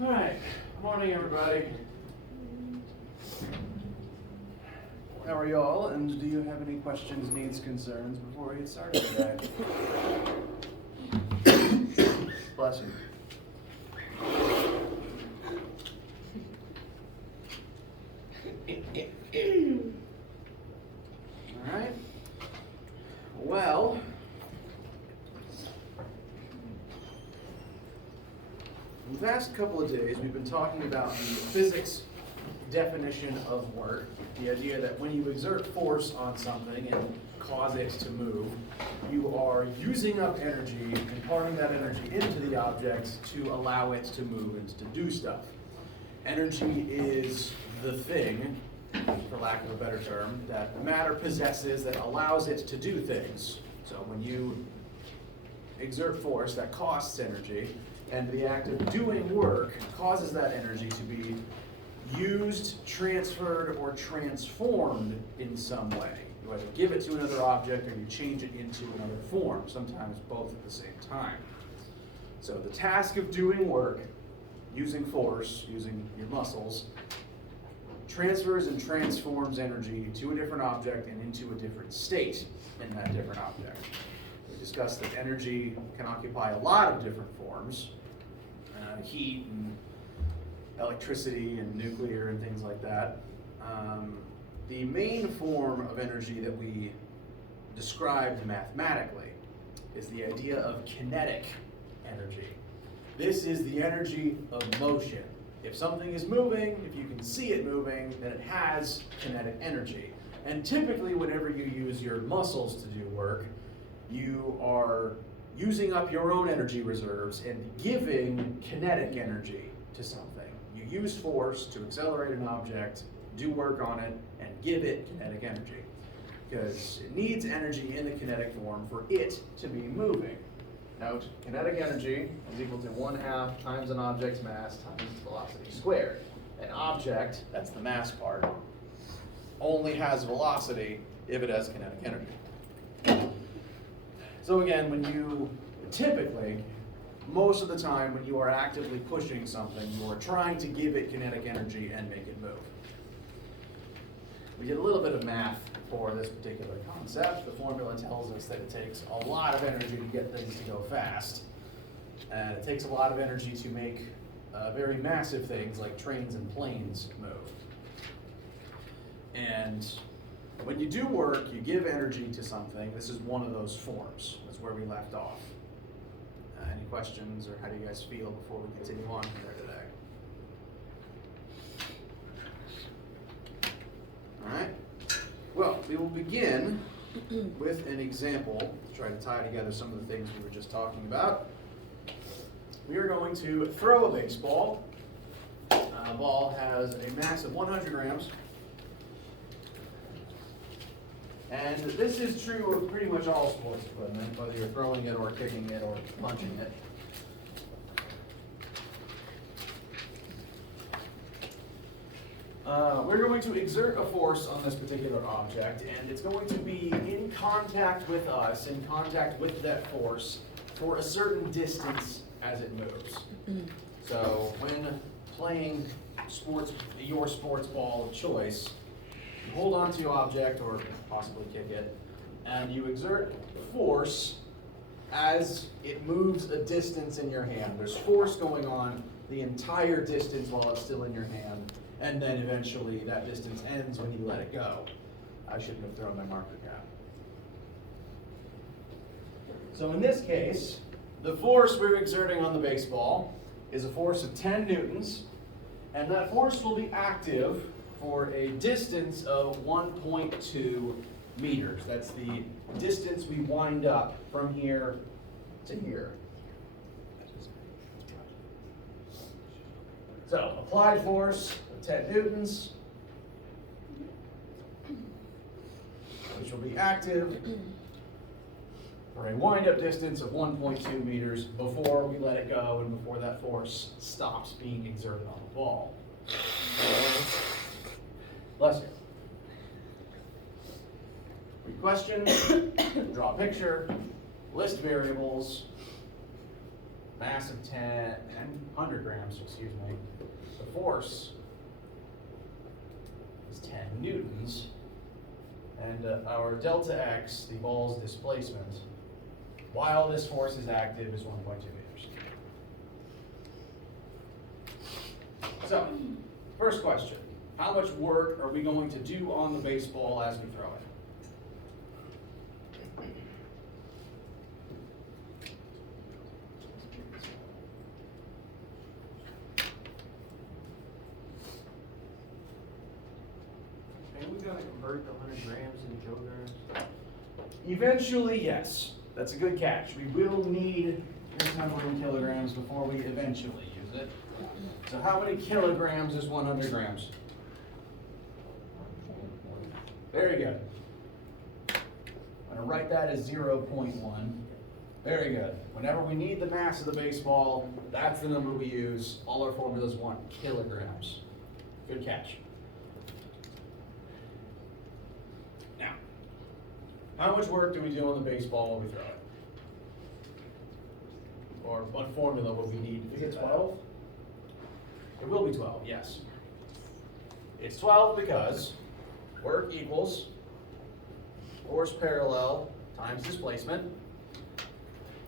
All right, morning everybody. How are y'all, and do you have any questions, needs, concerns before we get started today? Bless you. All right. Well, in the past couple of days, we've been talking about the physics definition of work, the idea that when you exert force on something and cause it to move, you are using up energy, imparting that energy into the object to allow it to move and to do stuff. Energy is the thing, for lack of a better term, that matter possesses that allows it to do things. So when you exert force, that costs energy, and the act of doing work causes that energy to be used, transferred, or transformed in some way. You either give it to another object or you change it into another form, sometimes both at the same time. So the task of doing work, using force, using your muscles, transfers and transforms energy to a different object and into a different state in that different object. We discussed that energy can occupy a lot of different forms, heat and electricity and nuclear and things like that. The main form of energy that we described mathematically is the idea of kinetic energy. This is the energy of motion. If something is moving, if you can see it moving, then it has kinetic energy. And typically whenever you use your muscles to do work, you are using up your own energy reserves and giving kinetic energy to something. You use force to accelerate an object, do work on it, and give it kinetic energy. Because it needs energy in the kinetic form for it to be moving. Note, kinetic energy is equal to 1/2 times an object's mass times its velocity squared. An object, that's the mass part, only has velocity if it has kinetic energy. So again, when you typically, most of the time when you are actively pushing something, you are trying to give it kinetic energy and make it move. We did a little bit of math for this particular concept. The formula tells us that it takes a lot of energy to get things to go fast. And it takes a lot of energy to make very massive things like trains and planes move. And when you do work, you give energy to something. This is one of those forms. That's where we left off. Any questions, or how do you guys feel before we continue on from there today? All right. Well, we will begin with an example to try to tie together some of the things we were just talking about. We are going to throw a baseball. A ball has a mass of 100 grams. And this is true of pretty much all sports equipment, whether you're throwing it or kicking it or punching it. We're going to exert a force on this particular object, and it's going to be in contact with us, in contact with that force, for a certain distance as it moves. So when playing sports, your sports ball of choice, you hold on to your object, or possibly kick it, and you exert force as it moves a distance in your hand. There's force going on the entire distance while it's still in your hand, and then eventually that distance ends when you let it go. I shouldn't have thrown my marker cap. So in this case, the force we're exerting on the baseball is a force of 10 newtons, and that force will be active for a distance of 1.2 meters. That's the distance we wind up from here to here. So, applied force of 10 newtons, which will be active for a wind-up distance of 1.2 meters before we let it go and before that force stops being exerted on the ball. Bless you. Read question, draw a picture, list variables, mass of 100 grams, excuse me. The force is 10 newtons. And our delta x, the ball's displacement, while this force is active, is 1.2 meters. So, first question. How much work are we going to do on the baseball as we throw it? And we gotta convert the 100 grams into kilograms. Eventually, yes. That's a good catch. We will need this number in kilograms before we eventually use it. So how many kilograms is 100 grams? Very good. I'm going to write that as 0.1. Very good. Whenever we need the mass of the baseball, that's the number we use. All our formulas want kilograms. Good catch. Now, how much work do we do on the baseball when we throw it? Or what formula would we need? Is it 12? It will be 12, yes. It's 12 because work equals force parallel times displacement.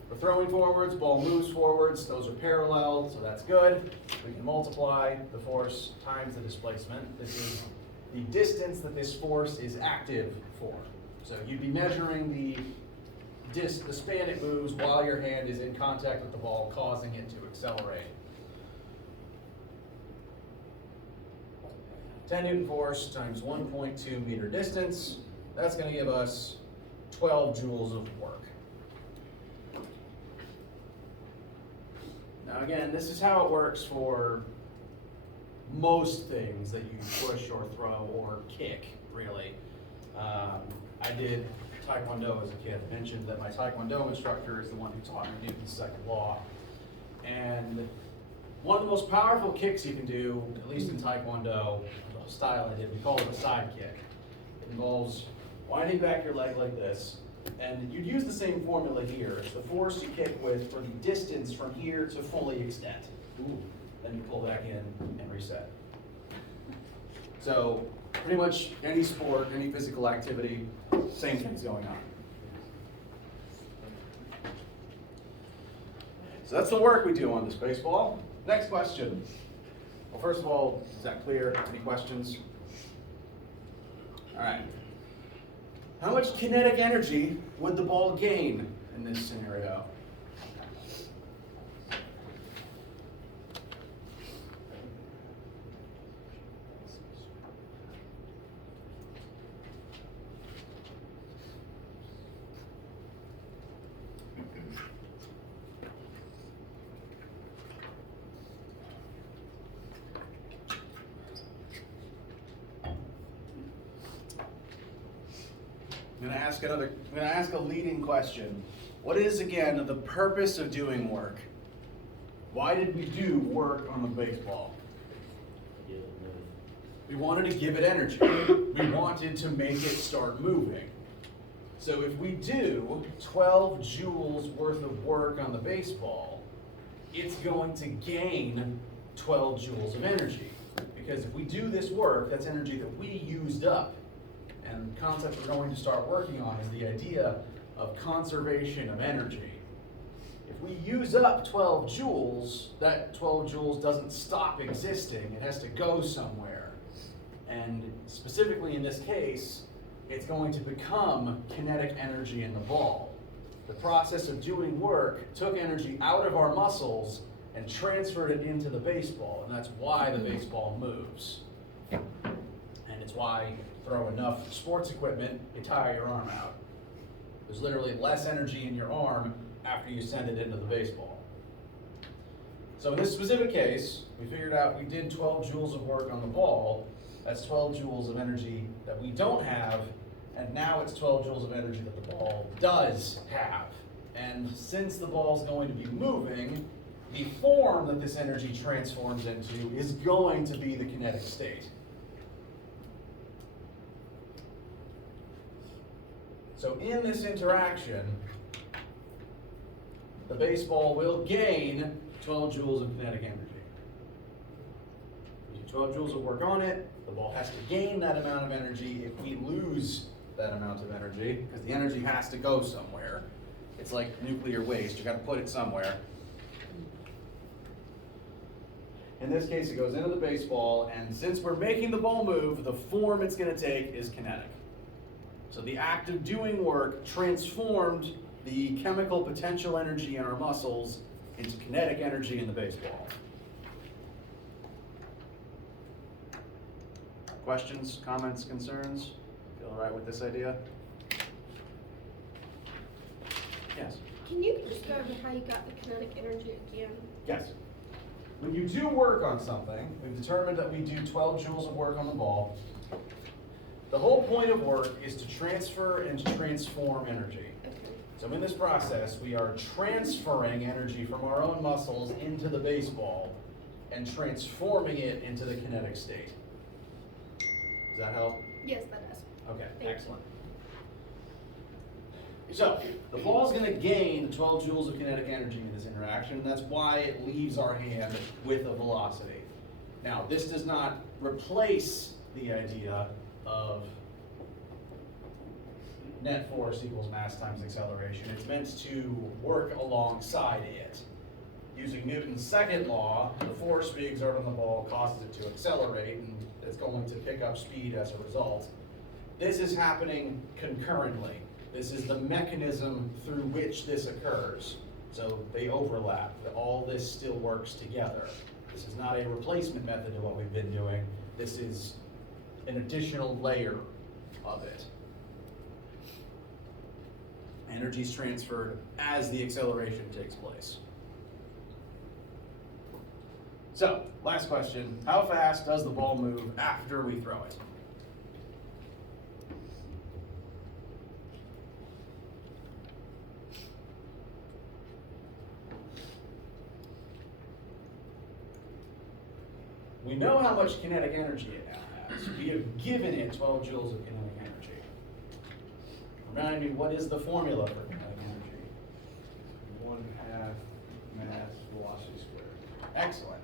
We're throwing forwards, ball moves forwards, those are parallel, so that's good. We can multiply the force times the displacement. This is the distance that this force is active for. So you'd be measuring the span it moves while your hand is in contact with the ball, causing it to accelerate. 10 Newton force times 1.2 meter distance, that's going to give us 12 joules of work. Now again, this is how it works for most things that you push or throw or kick, really. I did Taekwondo as a kid. I mentioned that my Taekwondo instructor is the one who taught me Newton's second law. And one of the most powerful kicks you can do, at least in Taekwondo, the style I did, we call it a side kick. It involves winding back your leg like this, and you'd use the same formula here. It's the force you kick with for the distance from here to fully extent. Then you pull back in and reset. So pretty much any sport, any physical activity, same thing's going on. So that's the work we do on this baseball. Next question. Well, first of all, is that clear? Any questions? All right. How much kinetic energy would the ball gain in this scenario? I'm going to ask a leading question. What is, again, the purpose of doing work? Why did we do work on the baseball? We wanted to give it energy. We wanted to make it start moving. So if we do 12 joules worth of work on the baseball, it's going to gain 12 joules of energy. Because if we do this work, that's energy that we used up. And the concept we're going to start working on is the idea of conservation of energy. If we use up 12 joules, that 12 joules doesn't stop existing. It has to go somewhere. And specifically in this case, it's going to become kinetic energy in the ball. The process of doing work took energy out of our muscles and transferred it into the baseball, and that's why the baseball moves. And it's why throw enough sports equipment, you tire your arm out. There's literally less energy in your arm after you send it into the baseball. So in this specific case, we figured out we did 12 joules of work on the ball. That's 12 joules of energy that we don't have, and now it's 12 joules of energy that the ball does have. And since the ball's going to be moving, the form that this energy transforms into is going to be the kinetic state. So in this interaction, the baseball will gain 12 joules of kinetic energy. We do 12 joules of work on it, the ball has to gain that amount of energy. If we lose that amount of energy, because the energy has to go somewhere, it's like nuclear waste, you gotta put it somewhere. In this case, it goes into the baseball, and since we're making the ball move, the form it's gonna take is kinetic. So the act of doing work transformed the chemical potential energy in our muscles into kinetic energy in the baseball. Questions, comments, concerns? Feel all right with this idea? Yes? Can you describe how you got the kinetic energy again? Yes. When you do work on something, we've determined that we do 12 joules of work on the ball. The whole point of work is to transfer and to transform energy. Okay. So in this process, we are transferring energy from our own muscles into the baseball and transforming it into the kinetic state. Does that help? Yes, that does. Okay, Thank you. excellent. So, the ball's gonna gain 12 joules of kinetic energy in this interaction, and that's why it leaves our hand with a velocity. Now, this does not replace the idea of net force equals mass times acceleration. It's meant to work alongside it. Using Newton's second law, the force we exert on the ball causes it to accelerate, and it's going to pick up speed as a result. This is happening concurrently. This is the mechanism through which this occurs. So they overlap. All this still works together. This is not a replacement method to what we've been doing. This is an additional layer of it. Energy is transferred as the acceleration takes place. So, last question. How fast does the ball move after we throw it? We know how much kinetic energy it now has. We have given it 12 joules of kinetic energy. Remind me, what is the formula for kinetic energy? 1/2 mass velocity squared. Excellent.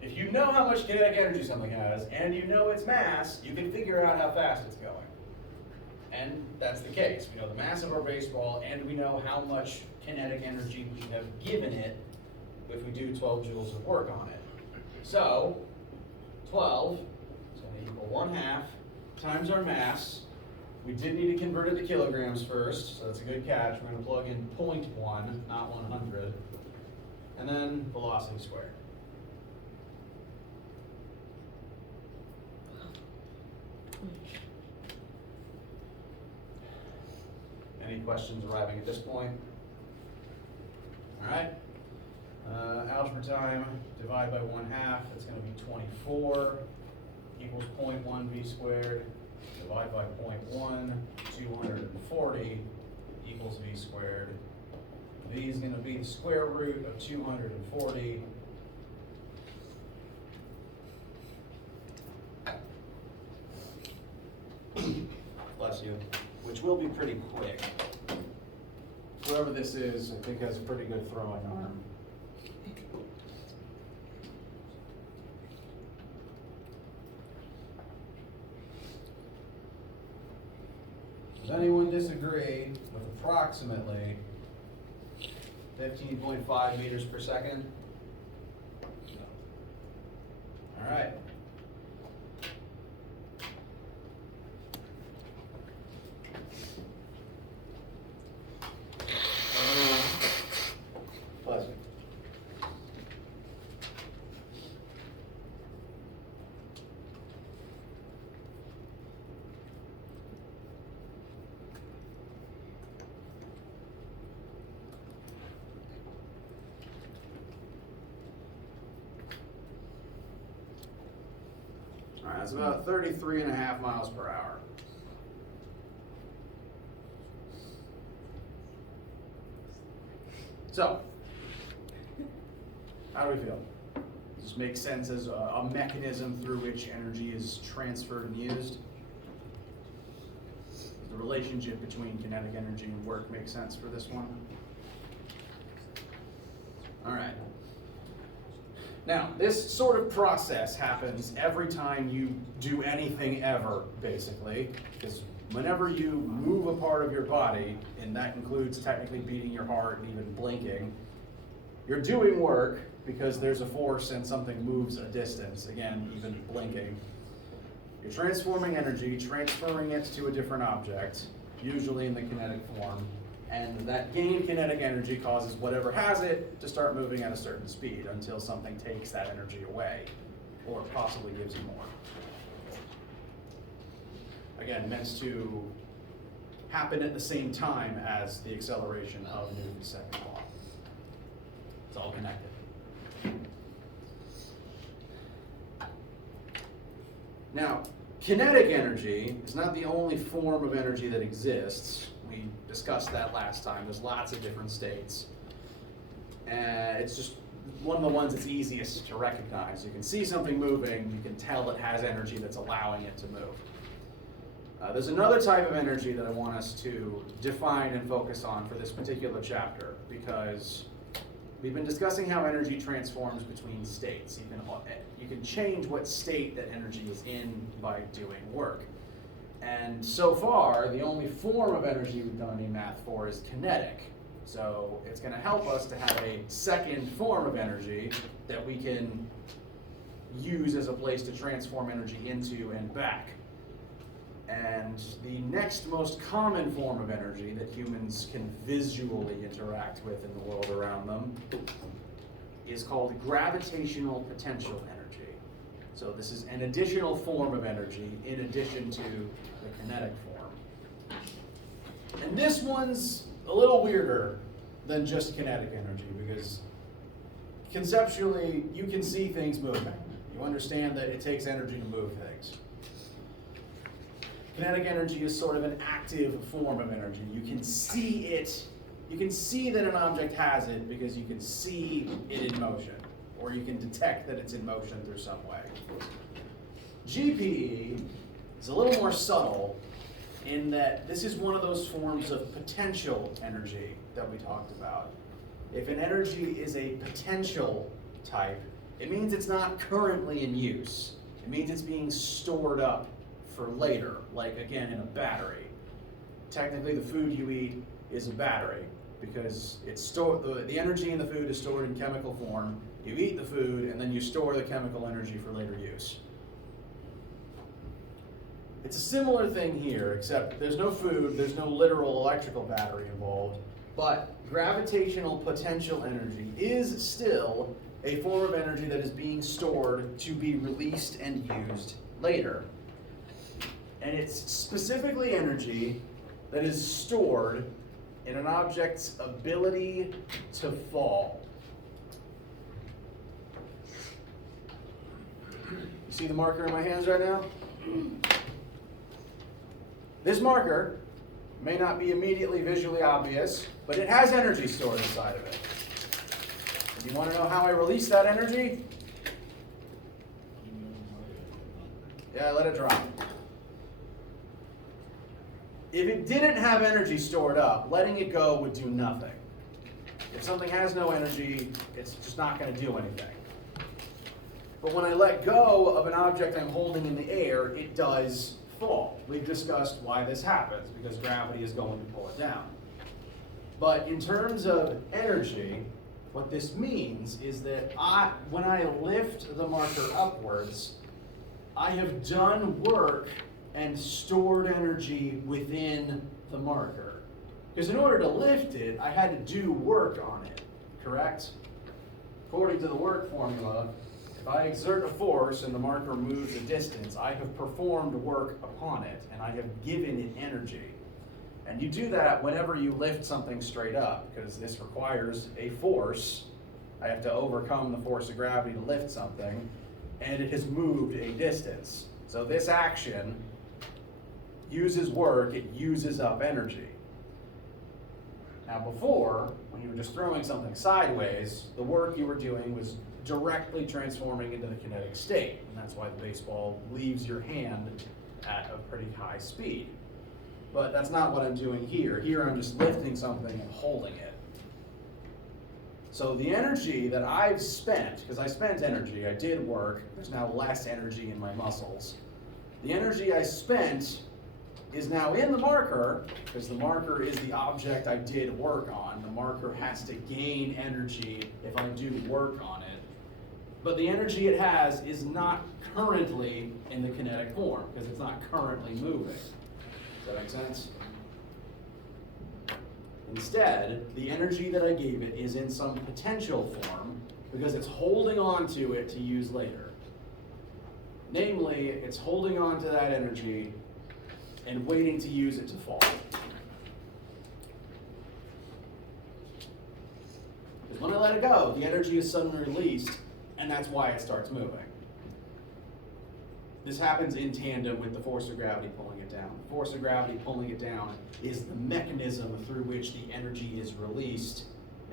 If you know how much kinetic energy something has, and you know its mass, you can figure out how fast it's going. And that's the case. We know the mass of our baseball, and we know how much kinetic energy we have given it if we do 12 joules of work on it. So, 12 is going to equal 1/2 times our mass. We did need to convert it to kilograms first, so that's a good catch. We're going to plug in 0.1, not 100. And then velocity squared. Any questions arriving at this point? All right. Algebra time, divide by 1/2, that's going to be 24, equals 0.1 v squared. Divide by 0.1, 240, equals v squared. V is going to be the square root of 240. Bless you. Which will be pretty quick. Whoever this is, I think has a pretty good throwing arm. Does anyone disagree with approximately 15.5 meters per second? All right. Bless you. All right, that's about 33.5 miles per hour. So, how do we feel? This is Just makes sense as a mechanism through which energy is transferred and used. The relationship between kinetic energy and work makes sense for this one. All right. Now, this sort of process happens every time you do anything ever, basically, because whenever you move a part of your body, and that includes technically beating your heart and even blinking, you're doing work because there's a force and something moves a distance, again, even blinking. You're transforming energy, transferring it to a different object, usually in the kinetic form, and that gained kinetic energy causes whatever has it to start moving at a certain speed until something takes that energy away, or possibly gives you more. Again, meant to happen at the same time as the acceleration of Newton's second law. It's all connected. Now, kinetic energy is not the only form of energy that exists. We discussed that last time. There's lots of different states. It's just one of the ones that's easiest to recognize. You can see something moving, you can tell it has energy that's allowing it to move. There's another type of energy that I want us to define and focus on for this particular chapter, because we've been discussing how energy transforms between states. You can change what state that energy is in by doing work. And so far, the only form of energy we've done any math for is kinetic. So it's going to help us to have a second form of energy that we can use as a place to transform energy into and back. And the next most common form of energy that humans can visually interact with in the world around them is called gravitational potential energy. So this is an additional form of energy in addition to the kinetic form. And this one's a little weirder than just kinetic energy, because conceptually you can see things moving. You understand that it takes energy to move things. Kinetic energy is sort of an active form of energy. You can see it. You can see that an object has it because you can see it in motion, or you can detect that it's in motion through some way. GPE is a little more subtle in that this is one of those forms of potential energy that we talked about. If an energy is a potential type, it means it's not currently in use. It means it's being stored up for later, like again in a battery. Technically the food you eat is a battery because it's stored, the energy in the food is stored in chemical form. You eat the food and then you store the chemical energy for later use. It's a similar thing here, except there's no food, there's no literal electrical battery involved, but gravitational potential energy is still a form of energy that is being stored to be released and used later. And it's specifically energy that is stored in an object's ability to fall. You see the marker in my hands right now? This marker may not be immediately visually obvious, but it has energy stored inside of it. Do you want to know how I release that energy? Yeah, let it drop. If it didn't have energy stored up, letting it go would do nothing. If something has no energy, it's just not going to do anything. But when I let go of an object I'm holding in the air, it does fall. We've discussed why this happens, because gravity is going to pull it down. But in terms of energy, what this means is that when I lift the marker upwards, I have done work and stored energy within the marker. Because in order to lift it, I had to do work on it, correct? According to the work formula, if I exert a force and the marker moves a distance, I have performed work upon it, and I have given it energy. And you do that whenever you lift something straight up, because this requires a force. I have to overcome the force of gravity to lift something, and it has moved a distance. So this action uses work, it uses up energy. Now before, when you were just throwing something sideways, the work you were doing was directly transforming into the kinetic state. And that's why the baseball leaves your hand at a pretty high speed. But that's not what I'm doing here. Here I'm just lifting something and holding it. So the energy that I've spent, because I spent energy, I did work, there's now less energy in my muscles. The energy I spent is now in the marker, because the marker is the object I did work on. The marker has to gain energy if I do work on it. But the energy it has is not currently in the kinetic form, because it's not currently moving. Does that make sense? Instead, the energy that I gave it is in some potential form because it's holding on to it to use later. Namely, it's holding on to that energy and waiting to use it to fall. Because when I let it go, the energy is suddenly released, and that's why it starts moving. This happens in tandem with the force of gravity pulling it down. The force of gravity pulling it down is the mechanism through which the energy is released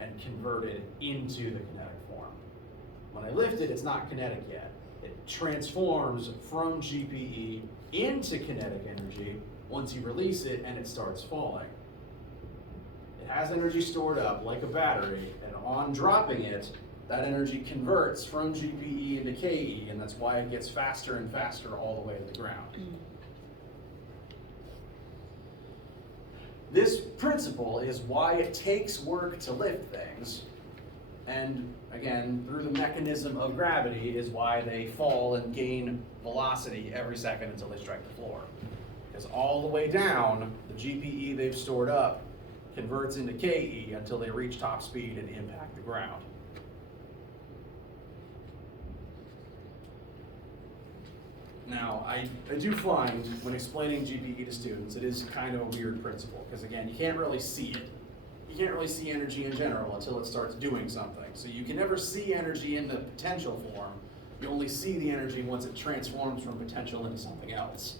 and converted into the kinetic form. When I lift it, it's not kinetic yet. It transforms from GPE into kinetic energy once you release it and it starts falling. It has energy stored up like a battery, and on dropping it, that energy converts from GPE into KE, and that's why it gets faster and faster all the way to the ground. This principle is why it takes work to lift things, and again, through the mechanism of gravity is why they fall and gain velocity every second until they strike the floor. Because all the way down, the GPE they've stored up converts into KE until they reach top speed and impact the ground. Now, I do find when explaining GPE to students, it is kind of a weird principle, because again, you can't really see it. You can't really see energy in general until it starts doing something. So you can never see energy in the potential form. You only see the energy once it transforms from potential into something else.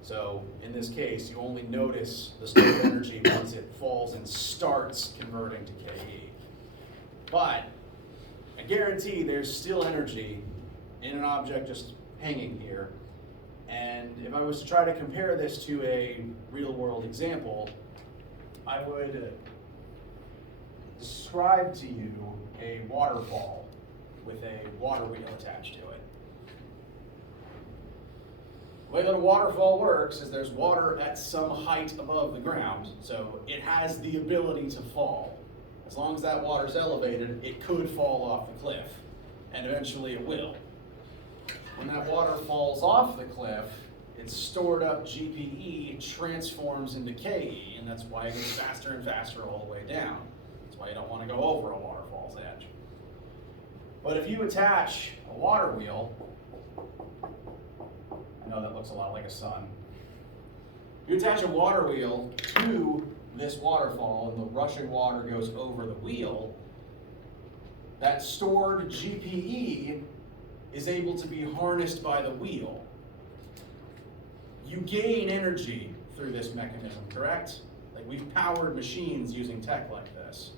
So in this case, you only notice the stored energy once it falls and starts converting to KE. But I guarantee there's still energy in an object just hanging here. And if I was to try to compare this to a real world example, I would describe to you a waterfall with a water wheel attached to it. The way that a waterfall works is there's water at some height above the ground, so it has the ability to fall. As long as that water's elevated, it could fall off the cliff, and eventually it will. When that water falls off the cliff, its stored up GPE transforms into KE, and that's why it gets faster and faster all the way down. That's why you don't want to go over a waterfall's edge. But if you attach a water wheel, I know that looks a lot like a sun. You attach a water wheel to this waterfall and the rushing water goes over the wheel, that stored GPE is able to be harnessed by the wheel. You gain energy through this mechanism, correct? Like, we've powered machines using tech like this.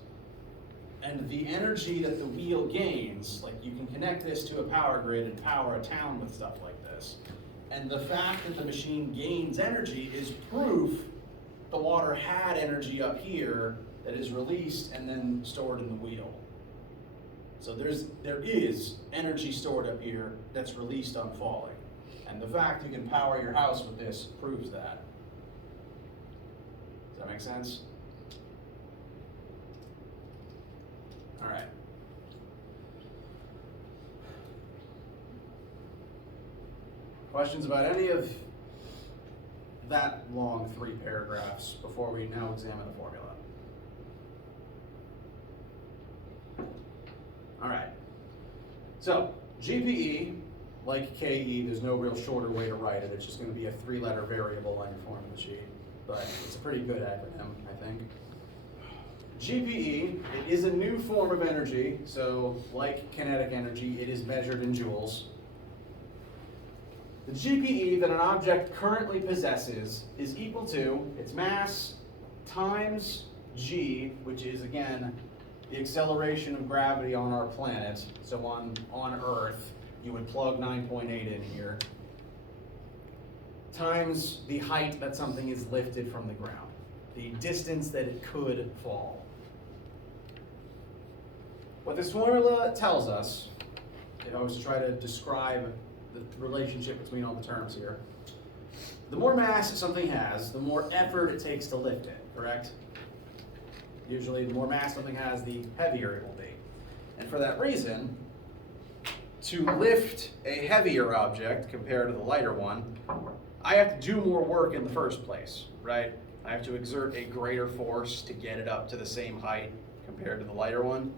And the energy that the wheel gains, like, you can connect this to a power grid and power a town with stuff like this. And the fact that the machine gains energy is proof the water had energy up here that is released and then stored in the wheel. So there is energy stored up here that's released on falling. And the fact you can power your house with this proves that. Does that make sense? All right. Questions about any of that long 3 paragraphs before we now examine the formula? All right. So GPE, like KE, there's no real shorter way to write it. It's just going to be a 3-letter variable on your formula sheet. But it's a pretty good acronym, I think. GPE, it is a new form of energy. So like kinetic energy, it is measured in joules. The GPE that an object currently possesses is equal to its mass times g, which is, again, the acceleration of gravity on our planet, so on Earth, you would plug 9.8 in here, times the height that something is lifted from the ground, the distance that it could fall. What this formula tells us, if I was to try to describe the relationship between all the terms here, the more mass something has, the more effort it takes to lift it, correct? Usually the more mass something has, the heavier it will be. And for that reason, to lift a heavier object compared to the lighter one, I have to do more work in the first place, right? I have to exert a greater force to get it up to the same height compared to the lighter one.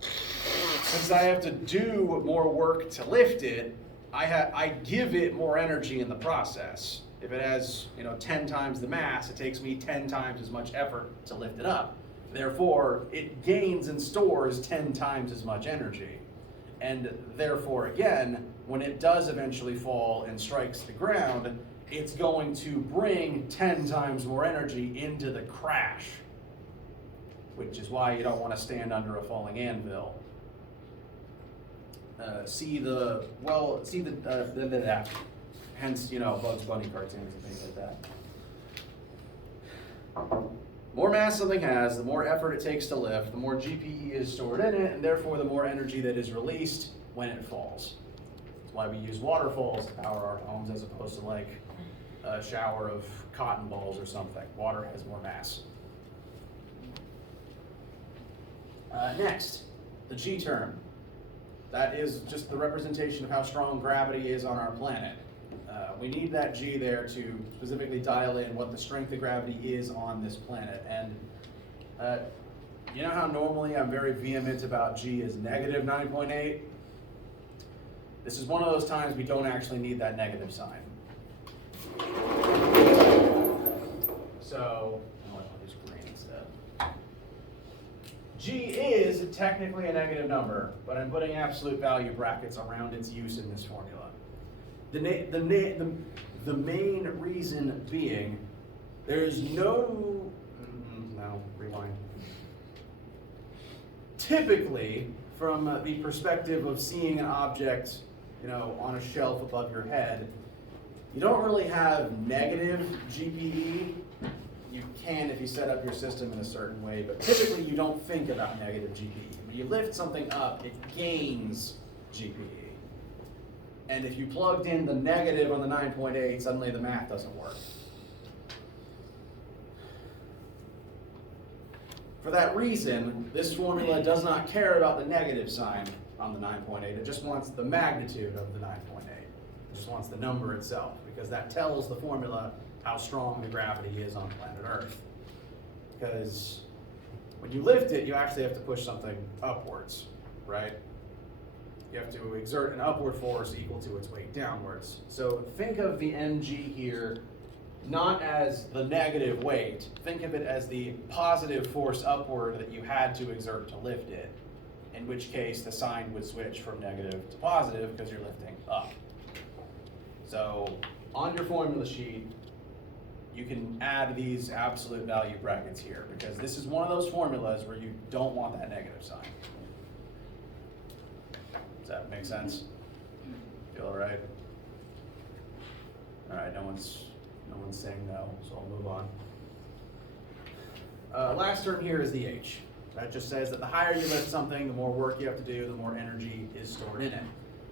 Since I have to do more work to lift it, I give it more energy in the process. If it has 10 times the mass, it takes me 10 times as much effort to lift it up. Therefore, it gains and stores 10 times as much energy. And therefore, again, when it does eventually fall and strikes the ground, it's going to bring 10 times more energy into the crash, which is why you don't want to stand under a falling anvil. Hence, Bugs Bunny cartoons and things like that. More mass something has, the more effort it takes to lift, the more GPE is stored in it, and therefore the more energy that is released when it falls. That's why we use waterfalls to power our homes as opposed to like a shower of cotton balls or something. Water has more mass. Next, the G term. That is just the representation of how strong gravity is on our planet. We need that G there to specifically dial in what the strength of gravity is on this planet. And you know how normally I'm very vehement about G is negative 9.8? This is one of those times we don't actually need that negative sign. So, I'll use green instead. G is technically a negative number, but I'm putting absolute value brackets around its use in this formula. The main reason being, there's no, rewind. Typically, from the perspective of seeing an object, on a shelf above your head, you don't really have negative GPE. You can if you set up your system in a certain way, but typically you don't think about negative GPE. When you lift something up, it gains GPE. And if you plugged in the negative on the 9.8, suddenly the math doesn't work. For that reason, this formula does not care about the negative sign on the 9.8. It just wants the magnitude of the 9.8. It just wants the number itself, because that tells the formula how strong the gravity is on planet Earth. Because when you lift it, you actually have to push something upwards, right? You have to exert an upward force equal to its weight downwards. So think of the mg here not as the negative weight. Think of it as the positive force upward that you had to exert to lift it, in which case the sign would switch from negative to positive because you're lifting up. So on your formula sheet, you can add these absolute value brackets here, because this is one of those formulas where you don't want that negative sign. Does that make sense? Feel all right? All right, no one's saying no, so I'll move on. Last term here is the H. That just says that the higher you lift something, the more work you have to do, the more energy is stored in it.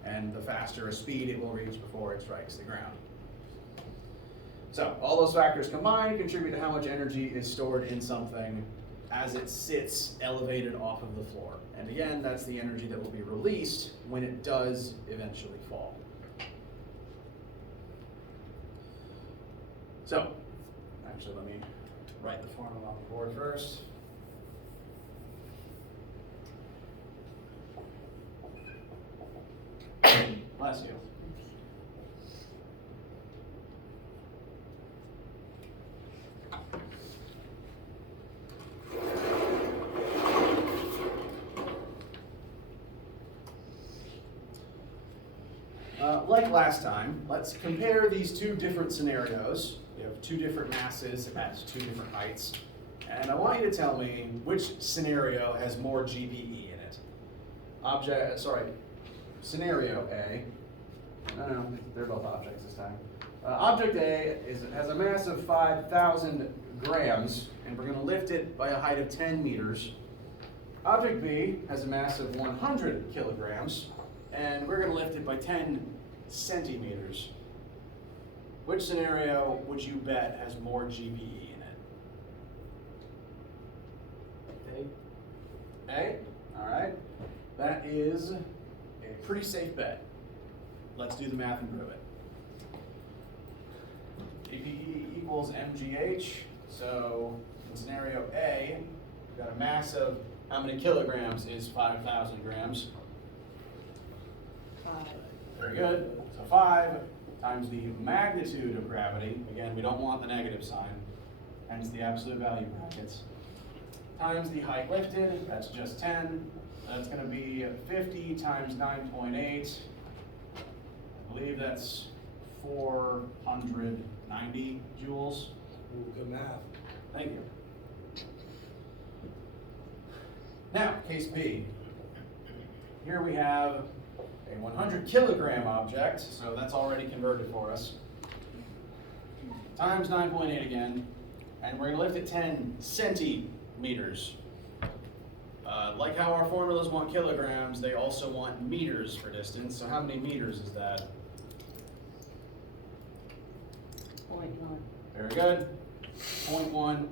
And the faster a speed it will reach before it strikes the ground. So all those factors combined contribute to how much energy is stored in something as it sits elevated off of the floor. And again, that's the energy that will be released when it does eventually fall. So, actually let me write the formula on the board first. Bless you. Like last time, let's compare these two different scenarios. You have two different masses at two different heights. And I want you to tell me which scenario has more GPE in it. Scenario A. No, they're both objects this time. Object A has a mass of 5,000 grams, and we're going to lift it by a height of 10 meters. Object B has a mass of 100 kilograms, and we're going to lift it by 10 centimeters. Which scenario would you bet has more GPE in it? A? All right. That is a pretty safe bet. Let's do the math and prove it. GPE equals mgh. So in scenario A, we've got a mass of how many kilograms is 5,000 grams? 5. Very good. So 5 times the magnitude of gravity. Again, we don't want the negative sign, hence the absolute value brackets. Times the height lifted, that's just 10. That's going to be 50 times 9.8. I believe that's 490 joules. Ooh, good math. Thank you. Now, case B. Here we have a 100 kilogram object, so that's already converted for us. Times 9.8 again, and we're going to lift it 10 centimeters. Like how our formulas want kilograms, they also want meters for distance. So how many meters is that? 0.1. Very good. 0.1.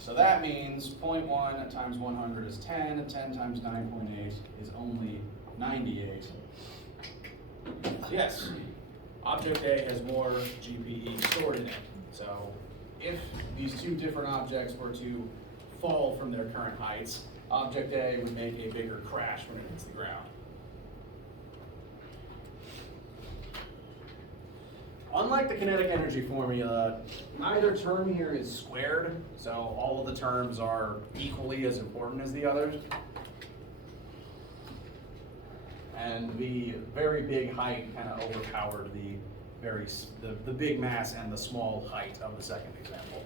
So that means 0.1 times 100 is 10. 10 times 9.8 is only 98. Yes, object A has more GPE stored in it. So if these two different objects were to fall from their current heights, object A would make a bigger crash when it hits the ground. Unlike the kinetic energy formula, neither term here is squared, so all of the terms are equally as important as the others. And the very big height kind of overpowered the big mass and the small height of the second example.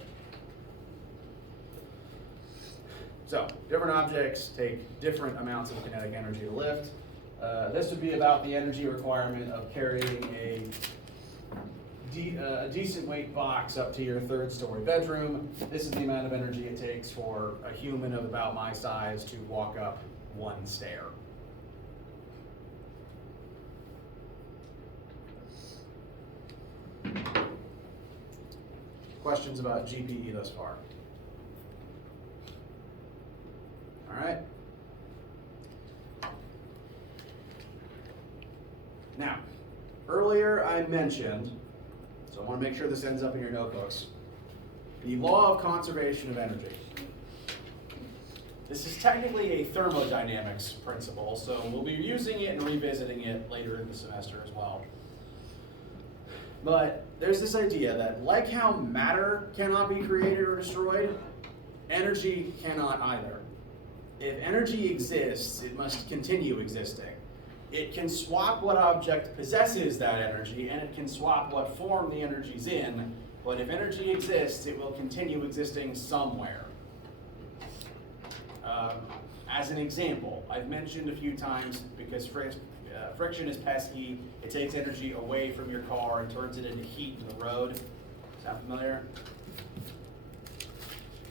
So, different objects take different amounts of kinetic energy to lift. This would be about the energy requirement of carrying a decent weight box up to your third-story bedroom. This is the amount of energy it takes for a human of about my size to walk up one stair. Questions about GPE thus far? All right. Now, earlier I mentioned, so I want to make sure this ends up in your notebooks, the law of conservation of energy. This is technically a thermodynamics principle, so we'll be using it and revisiting it later in the semester as well. But there's this idea that like how matter cannot be created or destroyed, energy cannot either. If energy exists, it must continue existing. It can swap what object possesses that energy, and it can swap what form the energy's in, but if energy exists, it will continue existing somewhere. As an example, I've mentioned a few times, because friction is pesky, it takes energy away from your car and turns it into heat in the road. Sound familiar?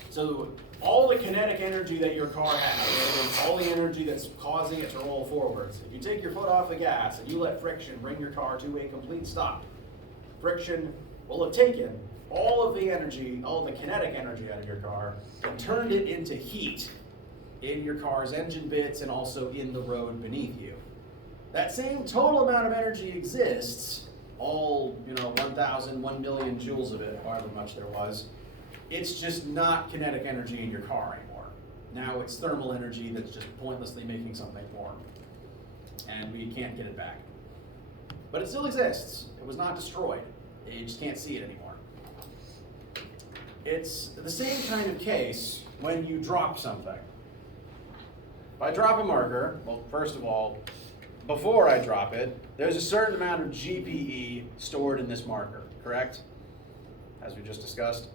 So all the kinetic energy that your car has, all the energy that's causing it to roll forwards, if you take your foot off the gas and you let friction bring your car to a complete stop, friction will have taken all of the energy, all the kinetic energy out of your car and turned it into heat in your car's engine bits and also in the road beneath you. That same total amount of energy exists, all 1,000, 1 million joules of it, however much there was. It's just not kinetic energy in your car anymore. Now it's thermal energy that's just pointlessly making something warm. And we can't get it back. But it still exists. It was not destroyed. You just can't see it anymore. It's the same kind of case when you drop something. If I drop a marker, well, first of all, before I drop it, there's a certain amount of GPE stored in this marker, correct? As we just discussed.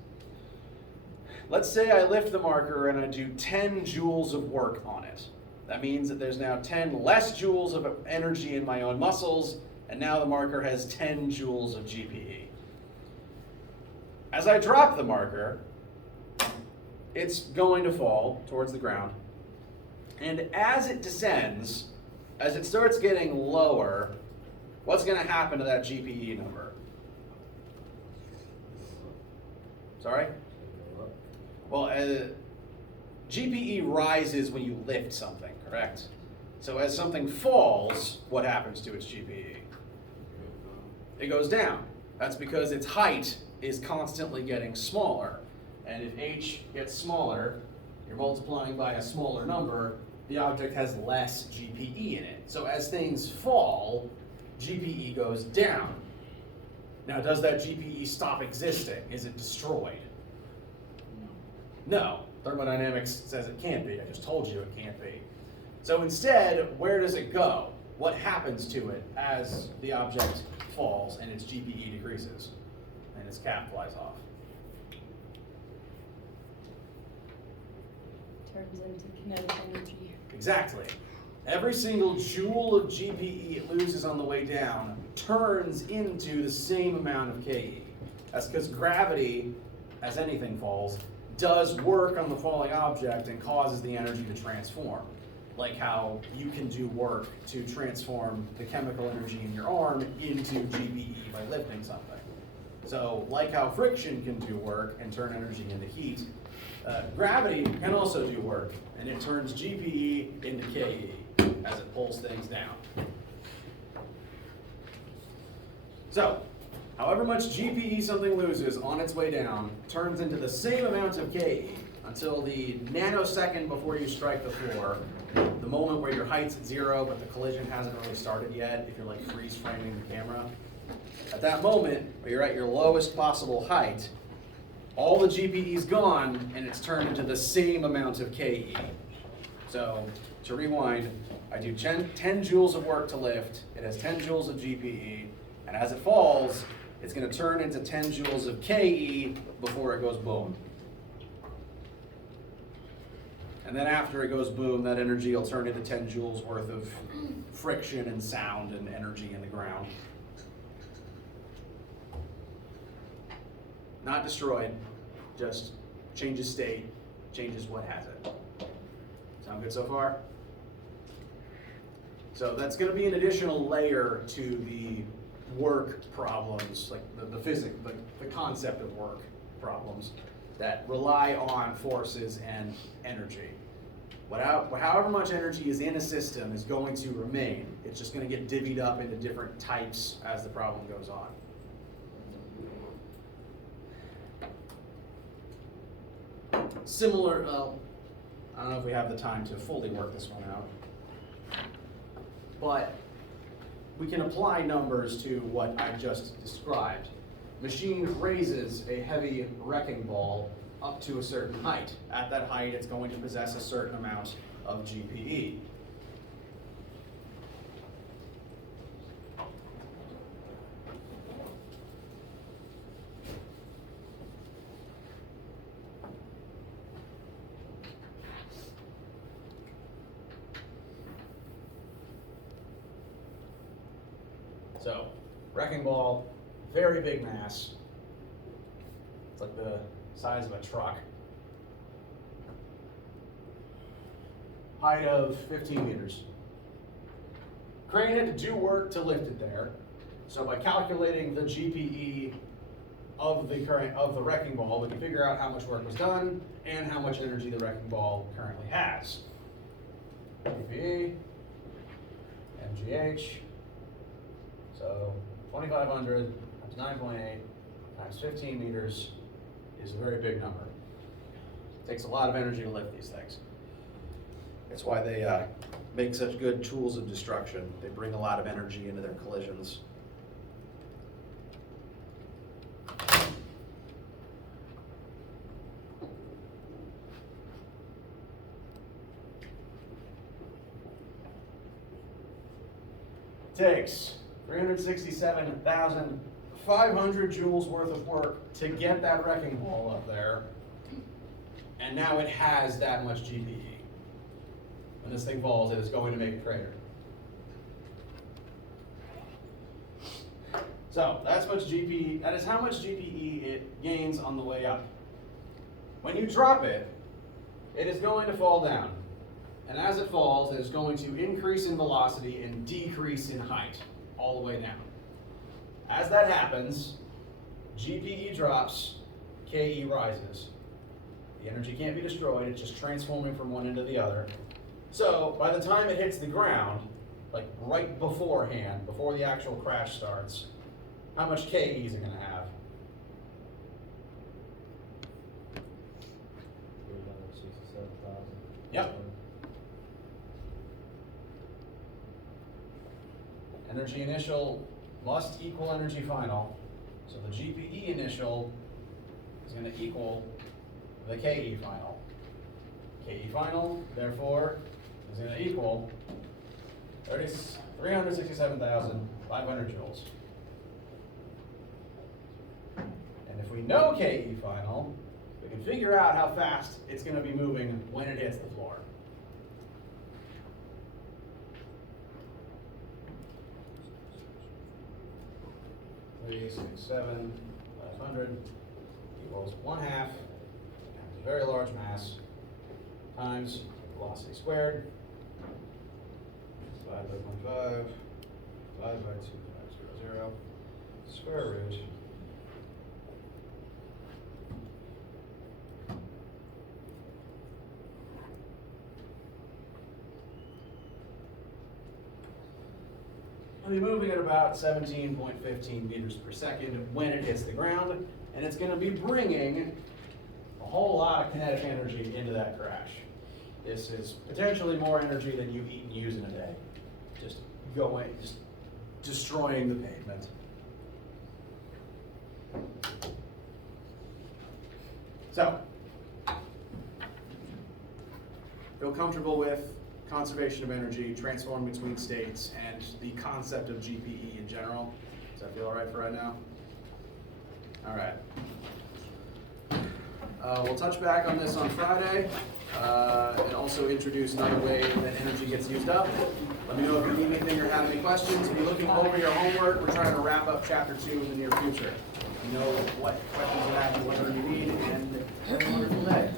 let's say I lift the marker and I do 10 joules of work on it. That means that there's now 10 less joules of energy in my own muscles, and now the marker has 10 joules of GPE. As I drop the marker, it's going to fall towards the ground. And as it descends, as it starts getting lower, what's going to happen to that GPE number? Sorry? Well, GPE rises when you lift something, correct? So as something falls, what happens to its GPE? It goes down. That's because its height is constantly getting smaller. And if h gets smaller, you're multiplying by a smaller number, the object has less GPE in it. So as things fall, GPE goes down. Now, does that GPE stop existing? Is it destroyed? No. Thermodynamics says it can't be. I just told you it can't be. So instead, where does it go? What happens to it as the object falls and its GPE decreases and its cap flies off? Turns into kinetic energy. Exactly. Every single joule of GPE it loses on the way down turns into the same amount of KE. That's because gravity, as anything falls, does work on the falling object and causes the energy to transform. Like how you can do work to transform the chemical energy in your arm into GPE by lifting something. So like how friction can do work and turn energy into heat, gravity can also do work, and it turns GPE into KE as it pulls things down. So, however much GPE something loses on its way down turns into the same amount of KE until the nanosecond before you strike the floor, the moment where your height's at 0 but the collision hasn't really started yet, if you're like freeze framing the camera. At that moment, where you're at your lowest possible height, all the GPE's gone and it's turned into the same amount of KE. So, to rewind, I do 10 joules of work to lift, it has 10 joules of GPE, and as it falls, it's going to turn into 10 joules of KE before it goes boom. And then after it goes boom, that energy will turn into 10 joules worth of friction and sound and energy in the ground. Not destroyed, just changes state, changes what has it. Sound good so far? So that's going to be an additional layer to the work problems, like the concept of work problems that rely on forces and energy. However much energy is in a system is going to remain. It's just going to get divvied up into different types as the problem goes on. Similar, I don't know if we have the time to fully work this one out, but we can apply numbers to what I just described. Machine raises a heavy wrecking ball up to a certain height. At that height, it's going to possess a certain amount of GPE. So, wrecking ball, very big mass. It's like the size of a truck. Height of 15 meters. Crane had to do work to lift it there. So by calculating the GPE of the wrecking ball, we can figure out how much work was done and how much energy the wrecking ball currently has. GPE, MGH. So 2,500 times 9.8 times 15 meters is a very big number. It takes a lot of energy to lift these things. That's why they make such good tools of destruction. They bring a lot of energy into their collisions. Takes 367,500 joules worth of work to get that wrecking ball up there. and now it has that much GPE. When this thing falls, it is going to make a crater. So that's much GPE. That is how much GPE it gains on the way up. When you drop it, it is going to fall down. And as it falls, it is going to increase in velocity and decrease in height all the way down. As that happens, GPE drops, KE rises. The energy can't be destroyed, it's just transforming from one end to the other. So by the time it hits the ground, like right beforehand, before the actual crash starts, how much KE is it going to have? 367,000. Yep. Energy initial must equal energy final. So the GPE initial is going to equal the KE final. KE final, therefore, is going to equal 367,500 joules. And if we know KE final, we can figure out how fast it's going to be moving when it hits the floor. Three, six, 7, 500 equals 1/2 times a very large mass times velocity squared divided by 0.5 divided by 2.000 square root It'll be moving at about 17.15 meters per second when it hits the ground, and it's going to be bringing a whole lot of kinetic energy into that crash. This is potentially more energy than you eat and use in a day. Just destroying the pavement. So, feel comfortable with conservation of energy, transforming between states, and the concept of GPE in general. Does that feel all right for right now? All right. We'll touch back on this on Friday, and also introduce another way that energy gets used up. Let me know if you need anything or have any questions. If you're looking over your homework, we're trying to wrap up Chapter 2 in the near future. You know what questions you have, whatever you need, and have a wonderful day.